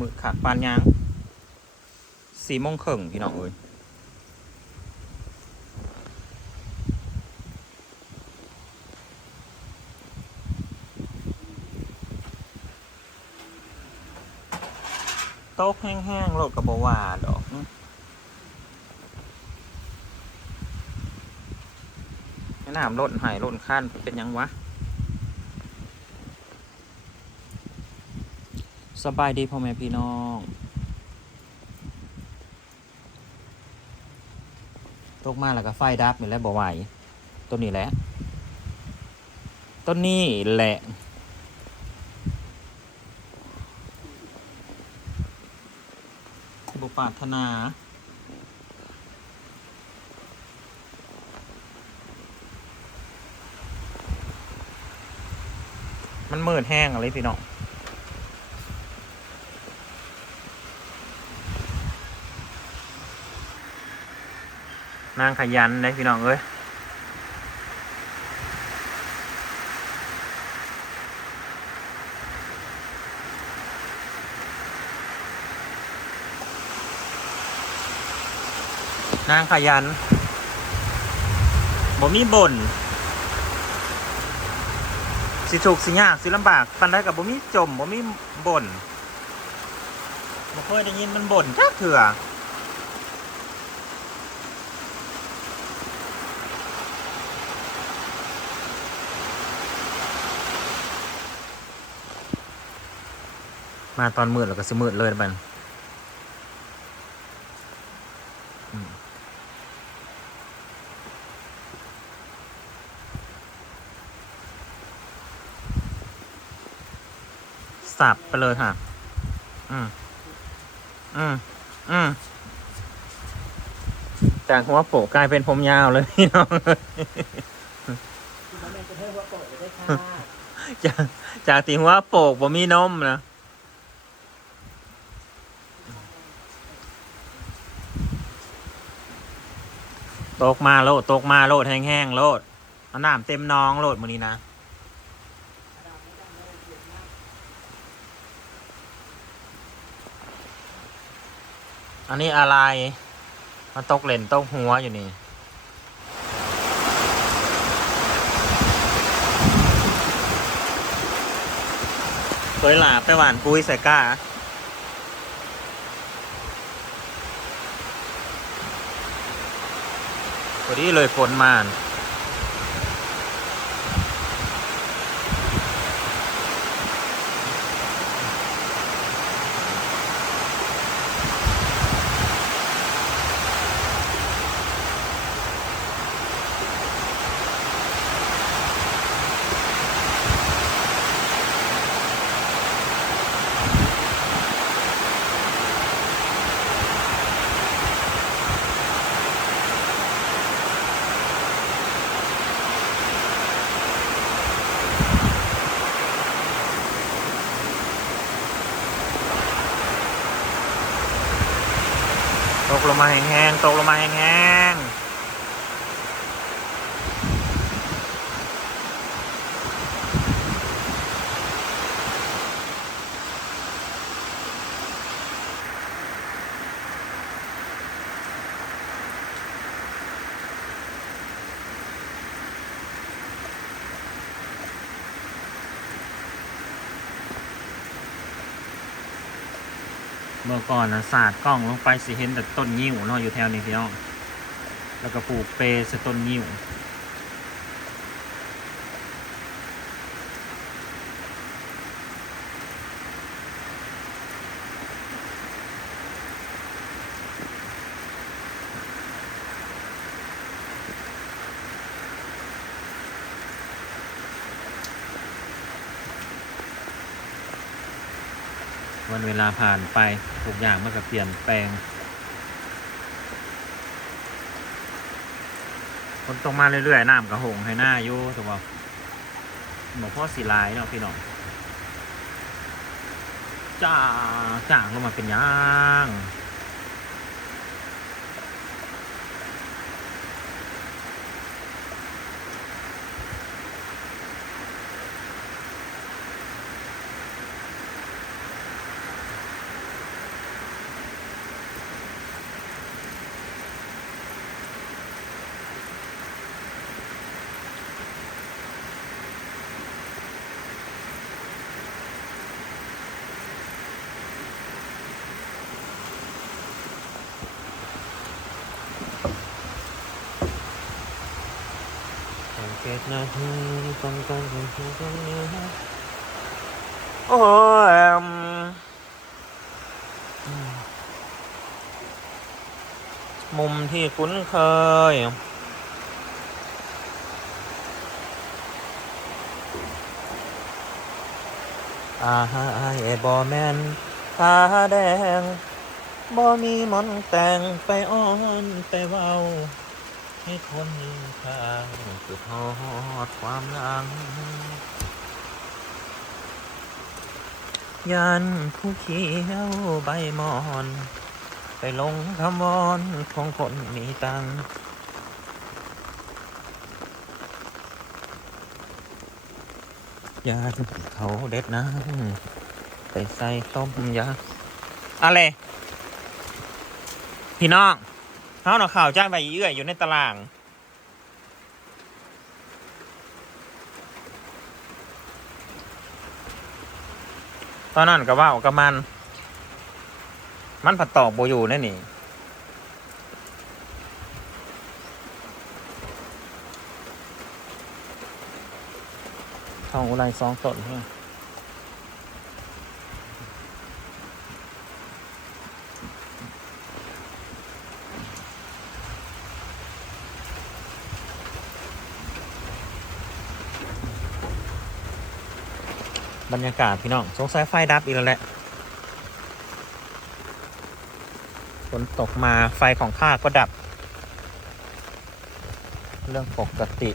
มือขาดปานยางสี่โมงครึ่งพี่น้องเอ้ยโต๊ะแห้งๆโลดกระบว่าดอกอื้อแนะนำรถหายรถขั้นเป็นยังวะ สบายดีพ่อแม่พี่น้อง ตกมาแล้วก็ไฟดับนี่แหละบ่ไหวต้นนี้แหละ ต้นนี้แหละ บุปรารถนามันมืดแห้งอะไรพี่น้อง นางขยันได้พี่น้องเอ้ยนางขยันบ่มีบ่นสิถูกสิยากสิลำบากปันได้กับบ่มีจมบ่มีบ่นบ่เคยได้ยินมันบ่นจักเถื่อ มาตอนมืดแล้วก็สมืดเลยนะบันอืมสับไปเลยค่ะ อืม อืม อืม จากหัวโปกกลายเป็นผมยาวเลยพี่น้องมันเป็นกระเทยหัวโปกเลยด้วยค่ะจากจากตีหัวโปกบ่มีนมนะ ตกมาโลดตกมาโลดแห้งๆโลดเอาน้ำเต็มน้องโลดมือนี้นะอันนี้อะไร มันตกเหล่นตกหัวอยู่นี่เคยหลาไปหวานปุ้ยใส่ก้า พอดีเลยฝนมา ตกลงมาแห้งๆ ตกลงมาแห้งๆ เมื่อก่อนนะศาสตร์กล้องลงไปสิเห็นแต่ต้นงิ้วเนาะอยู่แถวนี้พี่น้อง แล้วก็ปลูกเปสต้นงิ้ว วันเวลาผ่านไปทุกอย่างมันก็เปลี่ยนแปลงคนตรงมาเรื่อยๆน้ำกระหงให้หน้าอยู่ถูกป่ะบอกพ่อสีลายเนาะพี่น้องจ้าจ้างลงมาเป็นย่าง นาทีต้องการเป็นผู้คนเนื้อโอ้ยอืมอืมมุมที่คุ้นเคยอาหายบอแมนตาแดงบ่มีมอนแต่งไปอ้อนไปเว้า ให้คนข้างคือทอดความหลัง ยันผู้เขียวใบมอน ไปลงคำวอนของคนมีตังยาเขาเด็ดน้ำไปใส่ต้มยาอะไร พี่น้องาหน่อข่าวจ้างใบเยื่อยอยู่ในตาราง ตอนนั้นก็ว่ากับมัน มันผัดตอกโบอยู่นั่นนี่ทองอุไรสองต้นเนี่ย บรรยากาศพี่น้อง สงสัยไฟดับอีกแล้วแหละฝนตกมาไฟของข้าก็ดับ เรื่องปกติ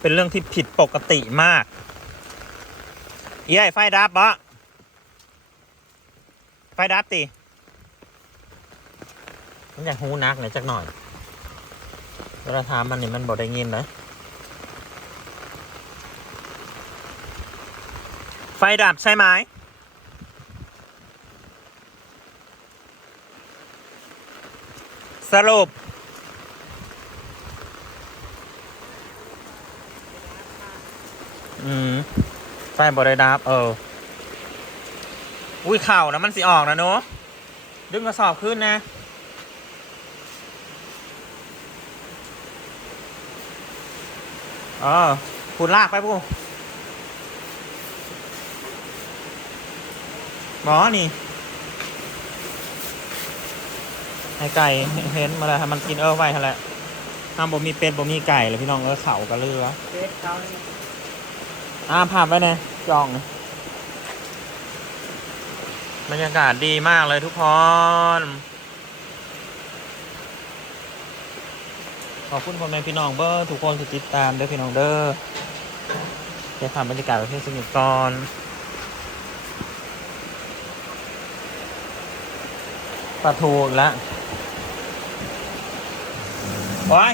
เป็นเรื่องที่ผิดปกติมากเย้ยไฟดับบ่ไฟดับติมันอยากหูนักหน่อยจักหน่อย เวลาถามมันนี่มันบอกได้ยินนะไฟดับใช่ไหมสรุป อืม ไฟบอได้ดับ เออ อุ้ยเข่านะมันสิออกนะเนอะดึงกระสอบขึ้นนะ เออพูดลากไปพูหมอนี่ให้ไก่เห็นมาแล้วให้มันกินเออไว้หั่นแหละห้ามบ่มีเป็ดบ่มีไก่เลยพี่น้องเออเข่ากับเรือเด็ดเขานี่อ่าภาพไว้เนี่ยจองบรรยากาศดีมากเลยทุกคน ขอบคุณพ่อแม่พี่น้องเบอร์ทุกคนที่ติดตามเด้อพี่น้องเด้อจะทำบรรยากาศประเทศสนิทก่อนปลาทูแล้วโอ้ย